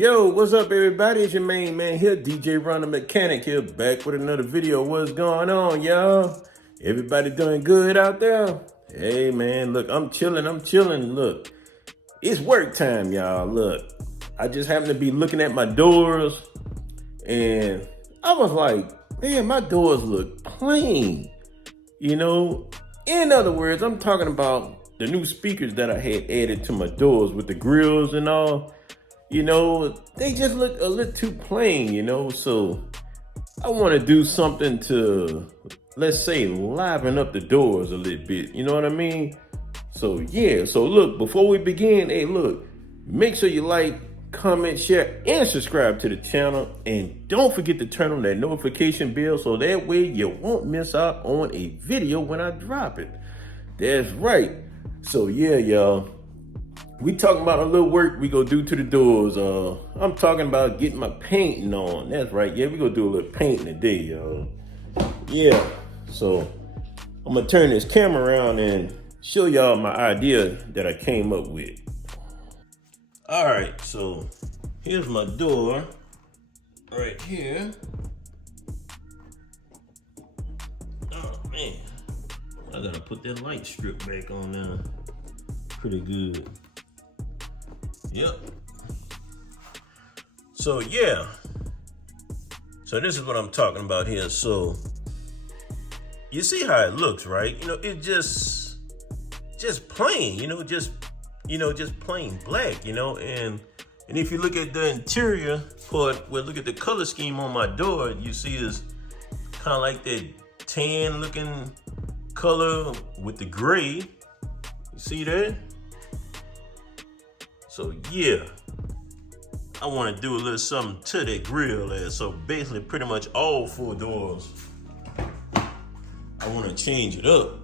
Yo, what's up, everybody? It's your main man here, DJ Ron the Mechanic here, back with another video. What's going on, y'all? Everybody doing good out there? Hey, man, look, I'm chilling. Look, it's work time, y'all. Look, I just happen to be looking at my doors, and I was like, man, my doors look plain. In other words, I'm talking about the new speakers that I had added to my doors with the grills and all. They just look a little too plain, so I want to do something to, let's say, liven up the doors a little bit, you know what I mean? So yeah, so look, before we begin, hey, look, make sure you like, comment, share, and subscribe to the channel, and don't forget to turn on that notification bell so that way you won't miss out on a video when I drop it. That's right. So yeah, y'all. We talking about a little work we go do to the doors. I'm talking about getting my painting on. That's right. Yeah, we gonna do a little painting today, y'all. Yeah. So I'm gonna turn this camera around and show y'all my idea that I came up with. All right. So here's my door right here. Oh man, I gotta put that light strip back on now. Pretty good. Yep. So yeah. So this is what I'm talking about here. So you see how it looks, right? It just plain, just plain black, and if you look at the interior part, well, look at the color scheme on my door, you see is kind of like that tan looking color with the gray. You see that? So yeah, I want to do a little something to that grill there. So basically pretty much all four doors, I want to change it up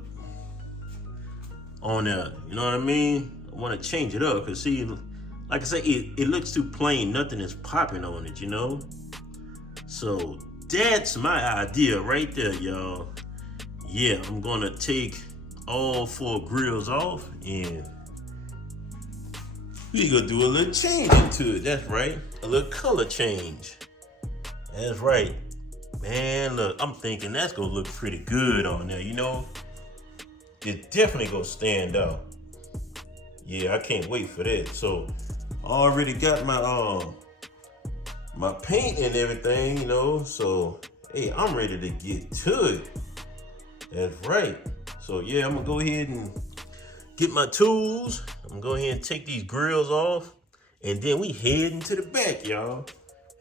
on there. You know what I mean? I want to change it up because see, like I said, it looks too plain. Nothing is popping on it, So that's my idea right there, y'all. Yeah, I'm going to take all four grills off and we gonna do a little change into it. That's right, a little color change. That's right, man. Look, I'm thinking that's gonna look pretty good on there. It definitely gonna stand out. Yeah, I can't wait for that. So, I already got my paint and everything. So hey, I'm ready to get to it. That's right. So yeah, I'm gonna go ahead and get my tools. I'm gonna go ahead and take these grills off, and then we head into the back, y'all.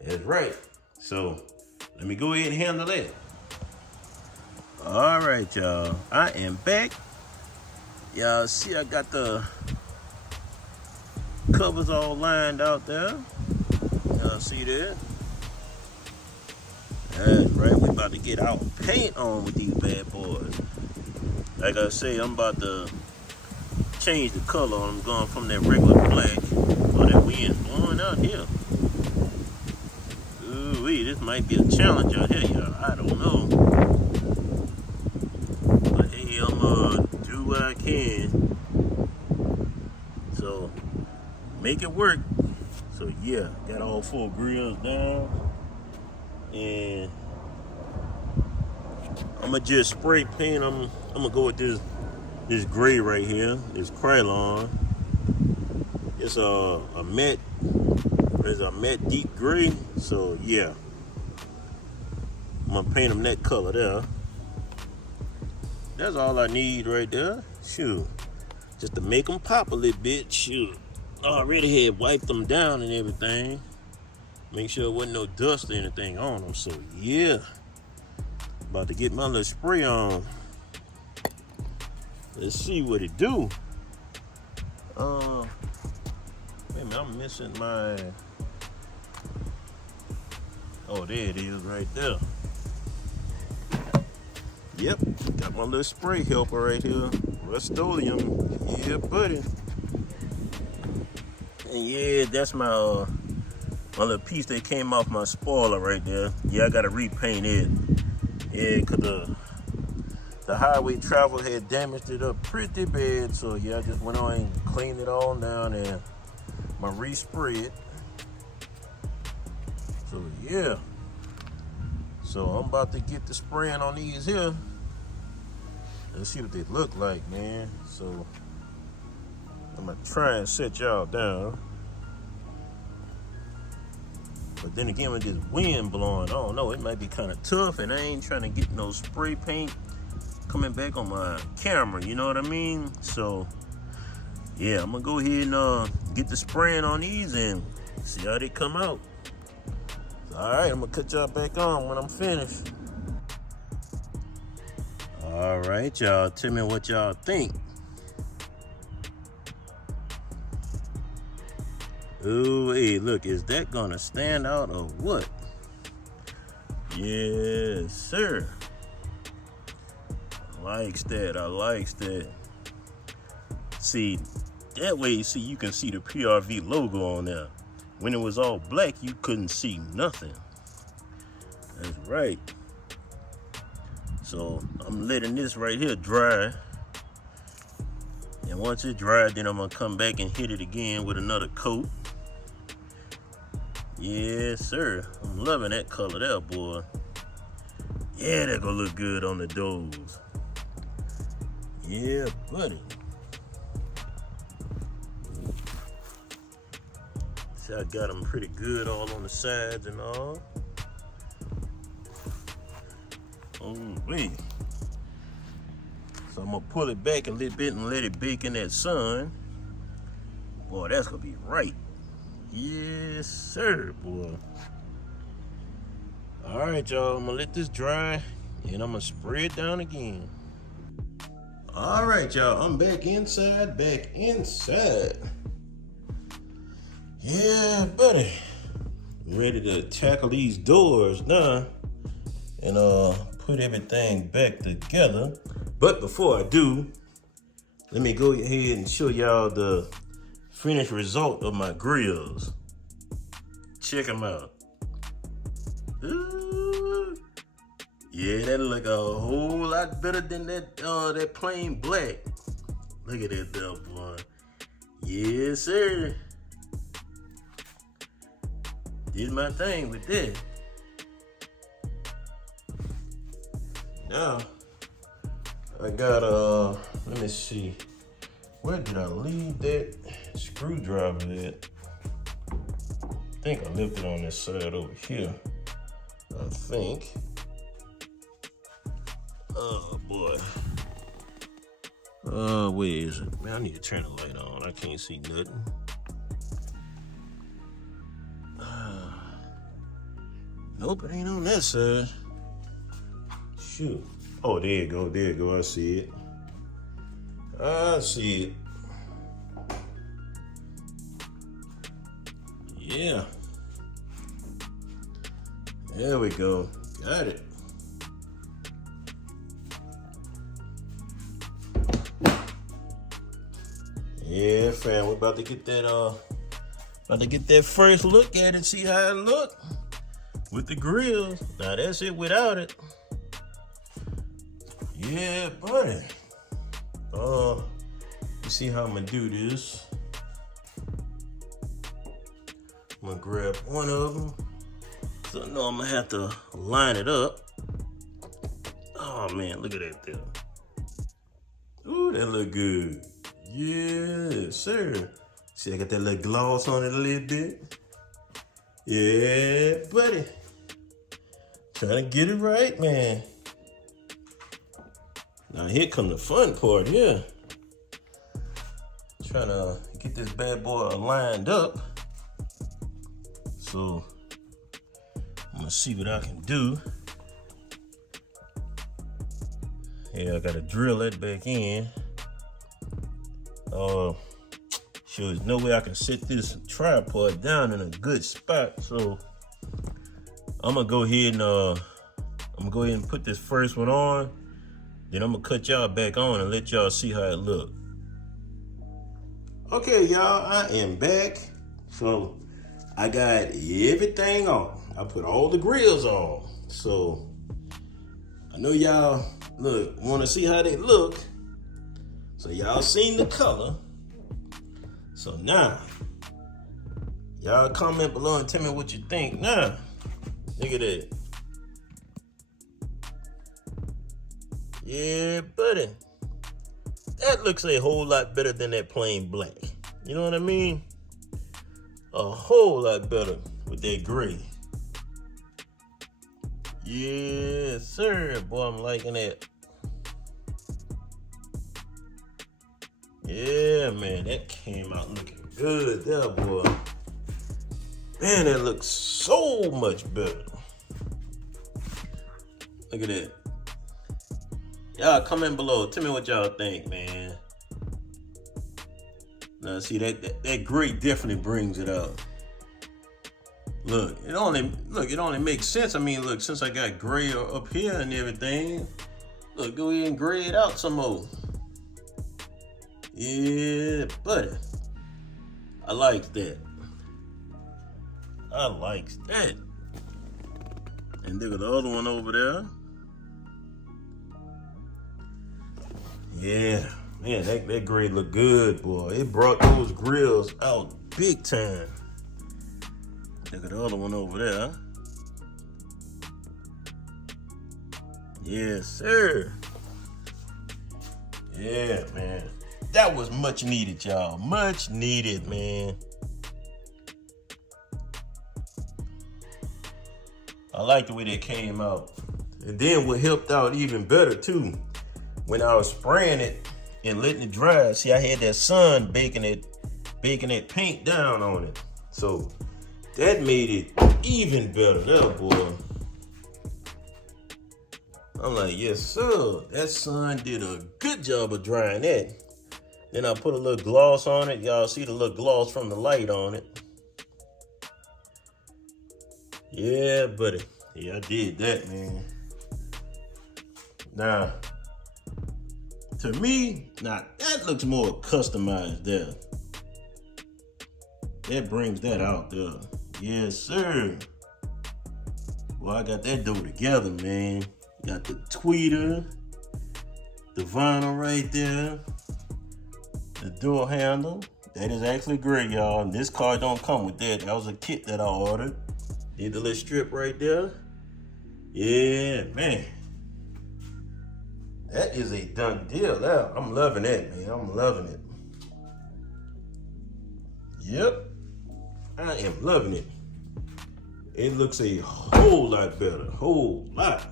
That's right. So let me go ahead and handle that. All right, y'all. I am back. Y'all see I got the covers all lined out there. Y'all see that? That's right. We about to get our paint on with these bad boys. Like I say, I'm about to change the color on them, going from that regular black. Oh, that wind's blowing out here. Ooh-wee, this might be a challenge out here, y'all. I don't know. But hey, I'm gonna do what I can. So, make it work. So yeah, got all four grills down. And I'm gonna just spray paint. I'm gonna go with this gray right here, this Krylon. It's a matte deep gray. So yeah, I'm gonna paint them that color there. That's all I need right there. Shoot, just to make them pop a little bit. Shoot, I already had wiped them down and everything. Make sure there wasn't no dust or anything on them. So yeah, about to get my little spray on. Let's see what it do. Wait a minute, I'm missing my. Oh, there it is right there. Yep, got my little spray helper right here. Rust-Oleum. Yeah, buddy. And yeah, that's my little piece that came off my spoiler right there. Yeah, I gotta repaint it. Yeah, cause the highway travel had damaged it up pretty bad. So yeah, I just went on and cleaned it all down and I'm gonna respray it. So yeah. So I'm about to get the spraying on these here. Let's see what they look like, man. So I'm gonna try and set y'all down. But then again, with this wind blowing, I don't know, it might be kind of tough, and I ain't trying to get no spray paint coming back on my camera, you know what I mean? So yeah, I'm gonna go ahead and get the spraying on these and see how they come out. All right, I'm gonna cut y'all back on when I'm finished. All right, y'all, tell me what y'all think. Ooh, hey, look, is that gonna stand out or what? Yes, sir. I likes that. See, that way, see, you can see the PRV logo on there. When it was all black, you couldn't see nothing. That's right. So I'm letting this right here dry. And once it dries, then I'm gonna come back and hit it again with another coat. Yes, sir. I'm loving that color there, boy. Yeah, that gonna look good on the doors. Yeah, buddy. See, I got them pretty good all on the sides and all. Oh, wait. So I'm gonna pull it back a little bit and let it bake in that sun. Boy, that's gonna be right. Yes, sir, boy. All right, y'all, I'm gonna let this dry and I'm gonna spray it down again. All right, y'all, I'm back inside. Yeah, buddy. I'm ready to tackle these doors now and put everything back together. But before I do, let me go ahead and show y'all the finished result of my grills. Check them out. Ooh. Yeah, that look a whole lot better than that plain black. Look at that there, boy. Yes, sir. Did my thing with that. Now, I got let me see. Where did I leave that screwdriver at? I think I left it on this side over here. I think. Oh boy. Where is it? Man, I need to turn the light on. I can't see nothing. Nope, it ain't on that side. Shoot. Oh, there you go, I see it. Yeah. There we go. Got it. Yeah, fam, we're about to get that first look at it, see how it look with the grills. Now that's it without it. Yeah, buddy. You see how I'm gonna do this? I'm gonna grab one of them. So I know I'm gonna have to line it up. Oh man, look at that there. Ooh, that look good. Yeah, sir. See, I got that little gloss on it a little bit. Yeah, buddy. Trying to get it right, man. Now here come the fun part here. Trying to get this bad boy lined up. So I'm gonna see what I can do. Yeah, I gotta drill that back in. Sure, there's no way I can set this tripod down in a good spot. So I'm gonna go ahead and put this first one on. Then I'm gonna cut y'all back on and let y'all see how it look. Okay, y'all, I am back. So I got everything on. I put all the grills on. So I know y'all want to see how they look. So y'all seen the color. So now, y'all comment below and tell me what you think now. Look at that. Yeah, buddy. That looks a whole lot better than that plain black. You know what I mean? A whole lot better with that gray. Yeah, sir. Boy, I'm liking that. Yeah, man, that came out looking good there, boy. Man, that looks so much better. Look at that. Y'all comment below. Tell me what y'all think, man. Now, see, that gray definitely brings it out. Look, it only makes sense. I mean, look, since I got gray up here and everything, look, go ahead and gray it out some more. Yeah, buddy. I like that. I like that. And look at the other one over there. Yeah, man, that gray look good, boy. It brought those grills out big time. Look at the other one over there. Yes, sir. Yeah, man. That was much needed, y'all. Much needed, man. I like the way that came out. And then what helped out even better, too, when I was spraying it and letting it dry, see, I had that sun baking that paint down on it. So that made it even better there, boy. I'm like, yes, sir. That sun did a good job of drying that. Then I put a little gloss on it. Y'all see the little gloss from the light on it. Yeah, buddy. Yeah, I did that, man. Now, to me, now that looks more customized there. That brings that out there. Yes, sir. Well, I got that door together, man. Got the tweeter, the vinyl right there, the door handle. That is actually great, y'all. And this car don't come with that. That was a kit that I ordered. Did the little strip right there. Yeah, man. That is a done deal there. I'm loving that, man. I'm loving it. Yep. I am loving it. It looks a whole lot better. Whole lot.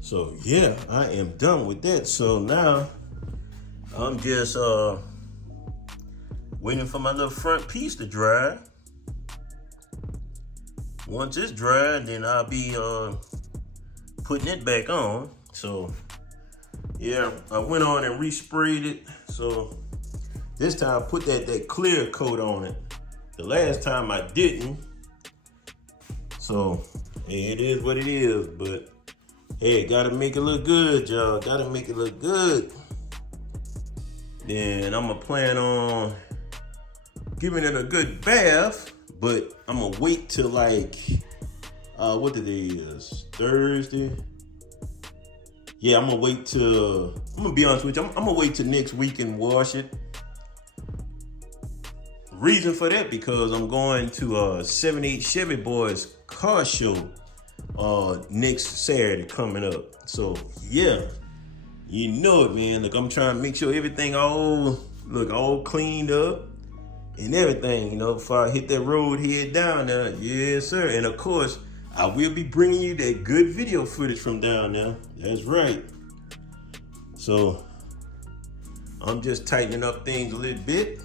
So yeah, I am done with that. So now I'm just waiting for my little front piece to dry. Once it's dry, then I'll be putting it back on. So yeah, I went on and resprayed it. So this time I put that clear coat on it. The last time I didn't. So hey, it is what it is, but hey, gotta make it look good, y'all. Gotta make it look good. Then I'm gonna plan on giving it a good bath, but I'm gonna wait till like, what the day is? Thursday? Yeah, I'm gonna be honest with you, I'm gonna wait till next week and wash it. Reason for that, because I'm going to 78 Chevy Boys car show next Saturday coming up. So yeah, you know it, man. Look, I'm trying to make sure everything all cleaned up and everything, you know, before I hit that road head down there. Yes, sir. And of course, I will be bringing you that good video footage from down there. That's right. So I'm just tightening up things a little bit.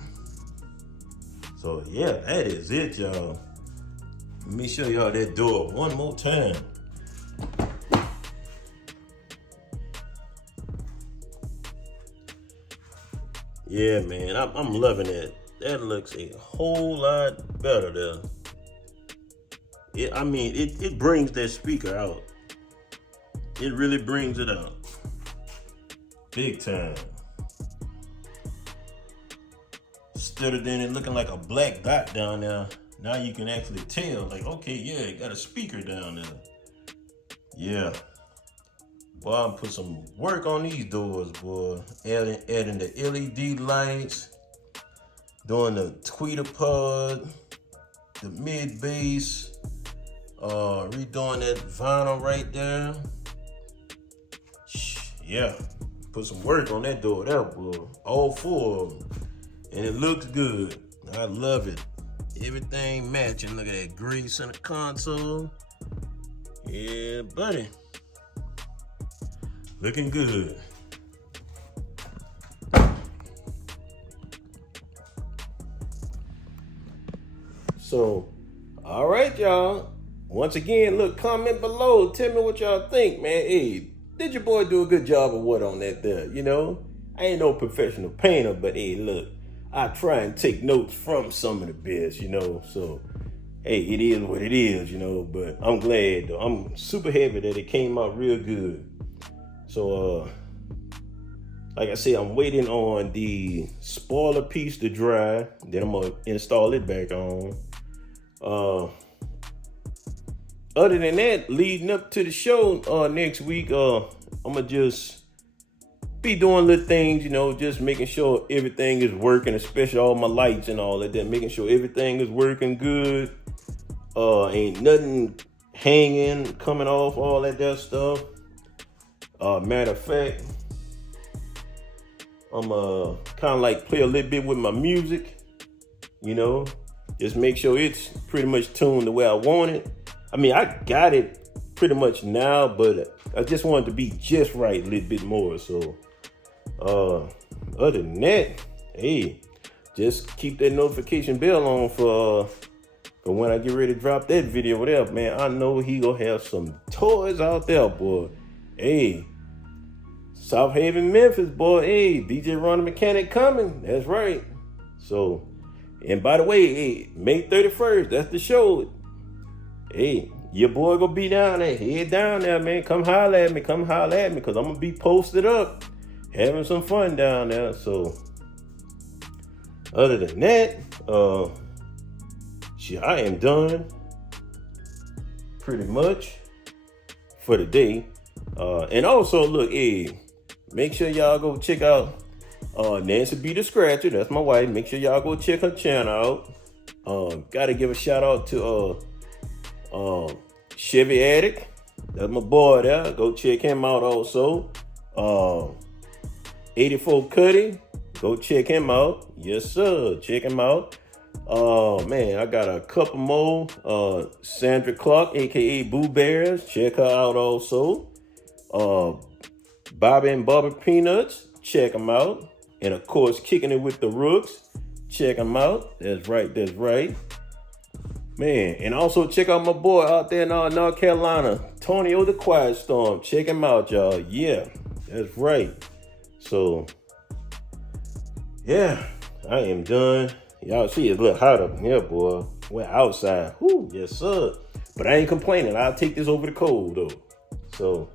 So yeah, that is it, y'all. Let me show y'all that door one more time. Yeah, man, I'm loving it. That looks a whole lot better there. I mean, it brings that speaker out. It really brings it out. Big time. Instead of then it looking like a black dot down there, now you can actually tell, like, okay, yeah, it got a speaker down there. Yeah. Boy, I'm put some work on these doors, boy. Adding the LED lights, doing the tweeter pod. the mid bass, redoing that vinyl right there. Yeah, put some work on that door there, boy. All 4 of them. And it looks good. I love it. Everything matching. Look at that gray center console. Yeah, buddy. Looking good. So, all right, y'all. Once again, look, comment below. Tell me what y'all think, man. Hey, did your boy do a good job or what on that there? You know, I ain't no professional painter, but hey, look, I try and take notes from some of the best, you know. So, hey, it is what it is, you know. But I'm glad, though. I'm super happy that it came out real good. So, like I said, I'm waiting on the spoiler piece to dry. Then I'm gonna install it back on. Other than that, leading up to the show next week, I'm gonna just be doing little things, you know, just making sure everything is working, especially all my lights and all of that, making sure everything is working good. Ain't nothing hanging, coming off, all that stuff. Matter of fact, I'm kind of like play a little bit with my music, you know, just make sure it's pretty much tuned the way I want it. I mean, I got it pretty much now, but I just wanted to be just right a little bit more. So, other than that, hey, just keep that notification bell on for when I get ready to drop that video, whatever, man. I know he gonna have some toys out there, boy. Hey, South Haven, Memphis, boy. Hey, DJ Ron the Mechanic coming. That's right. So, and by the way, hey, May 31st, that's the show. Hey, your boy gonna be down there. Head down there, man. Come holler at me. Come holler at me, because I'm gonna be posted up, having some fun down there. So, other than that, shit, I am done pretty much for the day. And also, look, hey, make sure y'all go check out Nancy B the Scratcher. That's my wife. Make sure y'all go check her channel out. Gotta give a shout out to Chevy Addict. That's my boy there. Go check him out also. 84 Cuddy. Go check him out. Yes, sir. Check him out. Man, I got a couple more. Sandra Clark, aka Boo Bears. Check her out also. Bobby and Bobby Peanuts. Check them out. And of course, Kicking It with the Rooks. Check them out. That's right. That's right. Man, and also check out my boy out there in North Carolina, Tonio the Quiet Storm. Check him out, y'all. Yeah, that's right. So, yeah, I am done. Y'all see it's a little hot up here, boy. We're outside. Whoo, yes, sir. But I ain't complaining. I'll take this over the cold, though. So,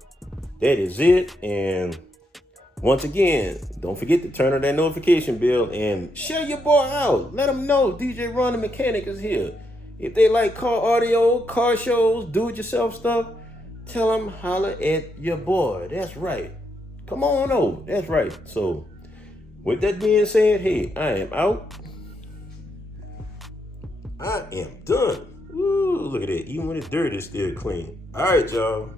that is it. And once again, don't forget to turn on that notification bell and share your boy out. Let them know DJ Ron the Mechanic is here. If they like car audio, car shows, do-it-yourself stuff, tell them holler at your boy. That's right. Come on over. That's right. So, with that being said, hey, I am out. I am done. Ooh, look at that. Even when it's dirty, it's still clean. All right, y'all.